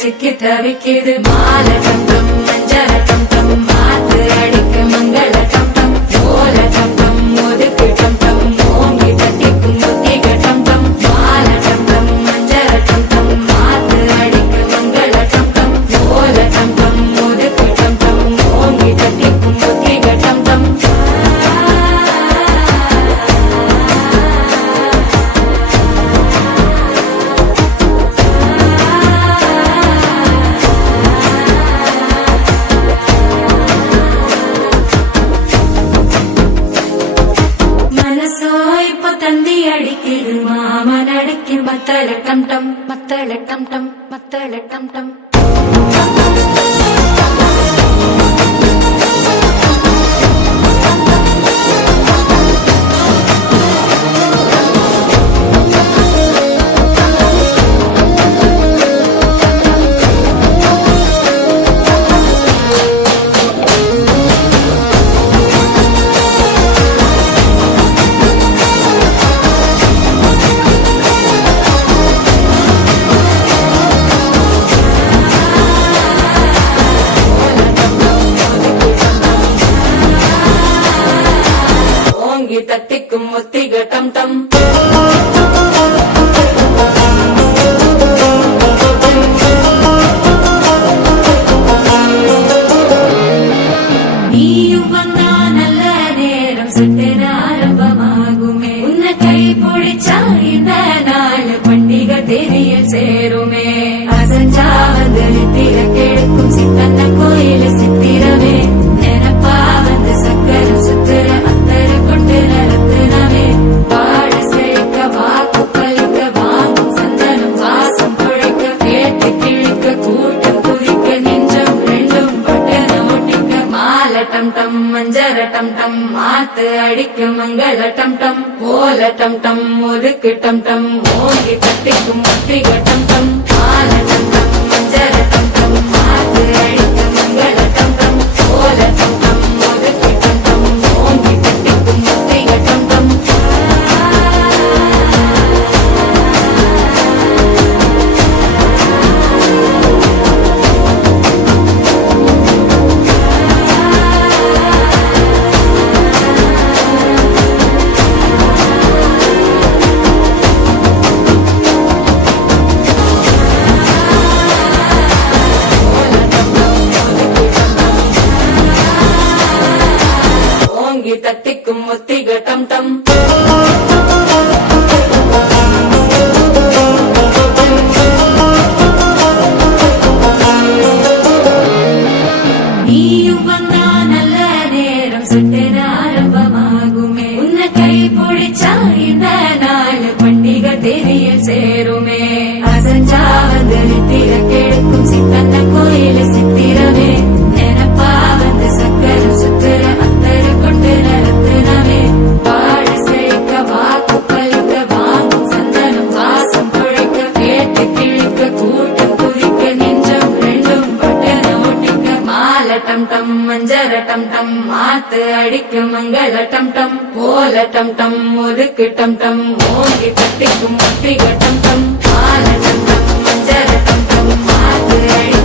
சிக்கி தவிக்குது மால டம்டம் மஞ்சள டம்டம் மாத்து அடிக்கு மங்கள டம்டம் ஓல டம்டம் ஒதுக்கு டம்டம் ஓங்கி தட்டிக்கும் முத்திக டம்டம் மால டம்டம் மஞ்சள டம்டம் மாத்து அடிக்கு மங்கள டம்டம் ஓல டம்டம் ஒதுக்கு டம்டம் ஓங்கி தட்டிக்கும் முத்திக டம்டம் தந்தி அடிக்குது மாமன் அடிக்கு மத்தள டம்டம் மத்தள டம்டம் மத்தள டம்டம் தட்டிக்கும் முத்திக டம்டம் நீயும் வந்தா நல்ல நேரம் சட்டென ஆரம்பமாகுமே உன்னை கை பிடிச்சா இந்த நாள் பண்டிகை தேதியில் சேருமே அசஞ்சா வந்து நித்திர கெடுக்கும் சித்தன்ன கோயில சித்திரமே நினப்பா வந்து சக்கரம் சுத்துற அத்தர கொண்டு நடத்துனவே பாட செழிக்க வாக்கு பலிக்க வாங்கும் சந்தனம் வாசம் பொழைக்க கேட்டு கிழிக்க கூட்டம் குதிக்க நெஞ்சம் ரெண்டும் பட்டன ஒட்டிக்க மால டம்டம் மஞ்சர டம்டம் மாத்து அடிக்க மங்கள டம்டம் ஓல டம்டம் ஒதுக்கு டம்டம் ஓங்கி தட்டிக்கும் முத்திக டம்டம் மால டம்டம் மஞ்சர டம்டம் மாத்து அடிக்க மங்கள டம்டம் ஓல டம்டம் ஒதுக்கு டம்டம் ஓங்கி தட்டிக்கும் முத்திக டம்டம் தட்டிக்கும் முத்திக டம்டம் நீயும் வந்தா நல்ல நேரம் சட்டென ஆரம்பமாகுமே உன்னை கை பிடிச்சா இந்த நாள் பண்டிகை தேதியில் சேருமே அசஞ்சா வந்து நித்திர கெடுக்கும் சித்தன்ன கோயில சித்திரமே நினப்பா வந்து சக்கரம் சுத்துற அத்தர கொண்டு நடத்துனவே பாட செழிக்க வாக்கு பலிக்க வாங்கும் சந்தனம் வாசம் பொழைக்க கேட்டு கிழிக்க கூட்டம் குதிக்க நெஞ்சம் ரெண்டும் பட்டன ஒட்டிக்க மால டம்டம் மஞ்சர டம்டம் மாத்து அடிக்க மங்கள டம்டம் ஓல டம்டம் ஒதுக்கு டம்டம் ஓங்கி தட்டிக்கும் முத்திக டம்டம் மால டம்டம் மஞ்சர டம்டம் மாத்து அடி